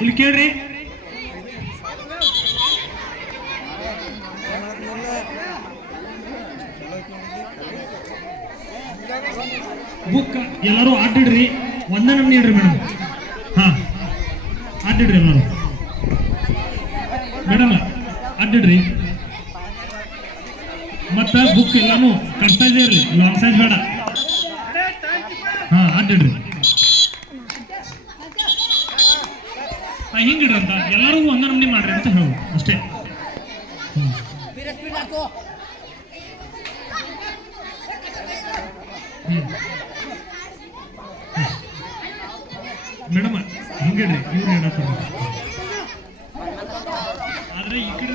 ಇಲ್ಲಿ ಕೇಳ್ರಿ, ಬುಕ್ ಎಲ್ಲರೂ ಆಟಿಡ್ರಿ, ಒಂದೇ ನಮ್ನಿ ಇಡ್ರಿ ಮೇಡಮ್. ಹಾ ಆಟಿಡ್ರಿ ಎಲ್ಲರೂ ಮೇಡಮ್, ಆಟಿಡ್ರಿ. ಮತ್ತ ಬುಕ್ ಎಲ್ಲಾನು ಕಟ್ ಸೈಜ್ ಇರ್ಲಿ, ಲಾಂಗ್ ಸೈಜ್ ಬೇಡ. ಹಾ ಆಟಿಡ್ರಿ, ಹಿಂಗಿಡ್ರಂತ ಎಲ್ಲರಿಗೂ ಒಂದೇ ನಮ್ನಿ ಮಾಡ್ರಿ ಅಂತ ಹೇಳು ಅಷ್ಟೇ. ಮೇಡಮ್ ಹಿಂಗಿಡ್ರಿ, ಇವ್ರು ಹೇಳತ್ತ ಆದ್ರೆ ಈ ಕಡೆ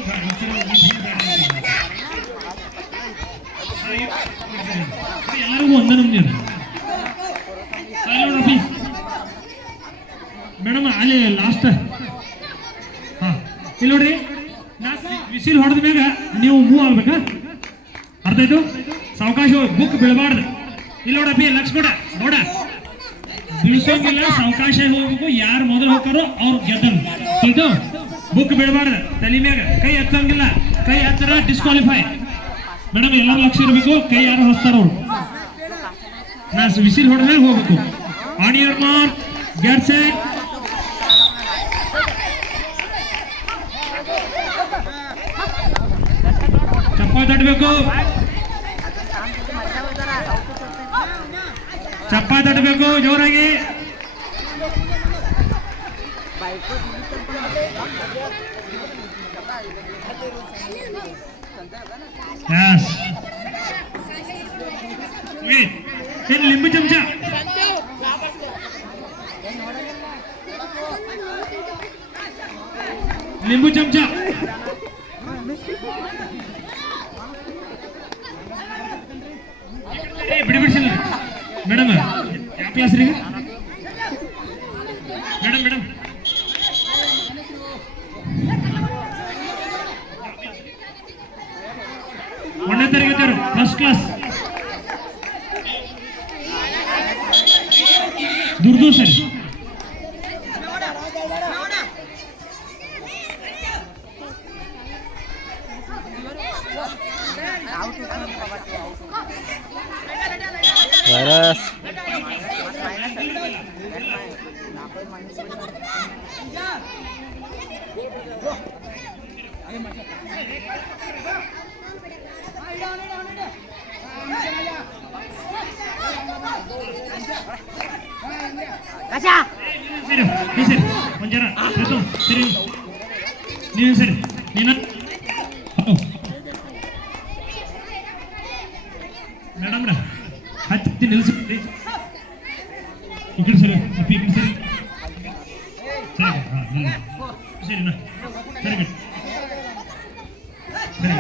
ಎಲ್ಲರಿಗೂ ಒಂದೇ ನಮ್ನಿ ಅದ ಮೇಡಮ್. ಅಲ್ಲಿ ಲಾಸ್ಟ್ ಹಾ ಇಲ್ಲಿ ನೋಡ್ರಿ, ವಿಸಿಲ್ ಹೊಡೆದ ಮ್ಯಾಗ ನೀವು ಮೂವ್ ಆಗ್ಬೇಕಾ, ಅರ್ಥ ಆಯ್ತು? ಸಾವಕಾಶ ಬುಕ್ ಬೀಳಬಾರ್ದು. ಇಲ್ಲಿ ನೋಡಪ್ಪಿ ಲಕ್ಷ ಕೊಡ, ನೋಡ ಬೀಳ್ಸೋಂಗಿಲ್ಲ, ಸಾವಕಾಶ ಹೋಗ್ಬೇಕು. ಯಾರು ಮೊದಲು ಹೋಗ್ತಾರೋ ಅವ್ರು ಗೆದ್ದನು. ಇದು ಬುಕ್ ಬೀಳಬಾರ್ದು, ತಲೆ ಮ್ಯಾಗ ಕೈ ಹತ್ತಂಗಿಲ್ಲ, ಕೈ ಹತ್ತರ ಡಿಸ್ಕ್ವಾಲಿಫೈ. ಮೇಡಮ್ ಎಲ್ಲರೂ ಲಕ್ಷ ಇರಬೇಕು, ಕೈ ಯಾರು ಹಚ್ತಾರ ಅವ್ರು. ನಾ ವಿಸಿಲ್ ಹೊಡೆದ ಮ್ಯಾಗ ಹೋಗ್ಬೇಕು. On your mark, get set. ಚಪ್ಪಾಳೆ ತಟ್ಟಬೇಕು, ಚಪ್ಪಾಳೆ ತಟ್ಟಬೇಕು ಜೋರಾಗಿ. ಲಿಂಬು ಚಮಚ, ಲಿಂಬು ಚಮಚ. ಬಿಡಿಬಿಡ್ಸಿಲ್ಲ ಮೇಡಮ್. ಯಾವ ಕ್ಲಾಸ್ ರೀ ಮೇಡಮ್? ಮೇಡಮ್ ಒಂದನೇ ತರಗತಿಯವರು, ಫಸ್ಟ್ ಕ್ಲಾಸ್. ದುರ್ದು ಸರಿ. ಒಂದ್ ಜನ ಸರಿ, ನೀವು ಸರಿ, ನೀನ ಮೇಡಮ್ ಹತ್ತಿ ನಿಲ್ಸಿ. ಈ ಕಡೆ ಸರಿ, ಅಪ್ಪಿ ಈ ಕಡೆ ಸರಿ. ಸರಿ ಹಾ ಸರಿನಾ, ಸರಿ ಬಿಡಿ ಸರಿ.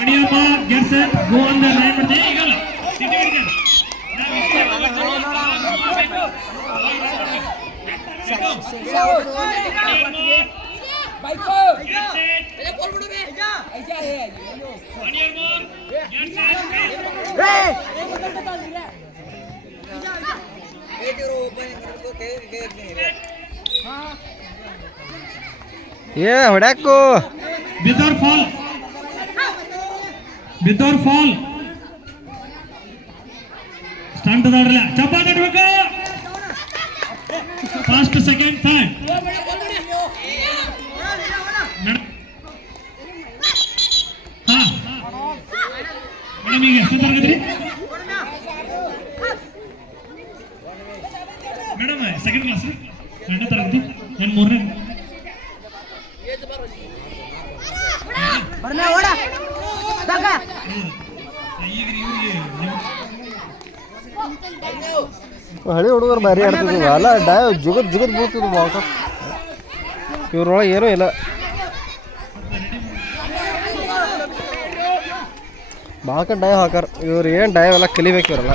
ಅಡಿಯಪ್ಪ get set go on the line ಮಾಡ್ದೆ. ಈಗಲ್ಲ ಸಿಟಿ ಹಿಡಿದೆ ಬೈಕ್ ಬೋಲ್ ಬಿಡು ಬೇ ಐಜಾ ಹೇ ಅನಿಯರ್ ಮೋರ್ ಗೆಟ್ ಸೆಟ್ ರೇ ಏಟಿರೋ ಓಪನ್ ಮಾಡ್ಕೋ ಕೈ ಹಾಂ ಏ ಹೊಡ್ಯಾಕು ಬಿದರ್ ಫಾಲ್, ಬಿದರ್ ಫಾಲ್ ಸ್ಟಂಟ್ ದಾಡ್ರಲ್ಲ. ಚಪ್ಪಾಳೆ ತಟ್ಟಬೇಕು. First second third. ಹಾ ಮೇಡಮ್ ಈಗ ಎಷ್ಟು ತರಗತಿ ಮೇಡಮ್? ಸೆಕೆಂಡ್ ಕ್ಲಾಸ್, ಎರಡನೇ ತರಗತಿ. ಏನು ಮೂರನೇ? ಹಳಿ ಹುಡುಗರು ಭಾರಿ ಆಡ್ತಿದ್ವು ಅಲ್ಲ, ಡಾಯ್ ಜುಗದ್ ಜುಗದ್ ಬೀಳ್ತಿದ್ವು ಬಾವುಟ. ಇವ್ರೊಳಗೆ ಏನೂ ಇಲ್ಲ. ಭಾಳ ಡಾಯ್ ಹಾಕಾರ ಇವ್ರು. ಏನು ಡಾಯ್ ಎಲ್ಲ ಕಲಿಬೇಕು ಇವರೆಲ್ಲ.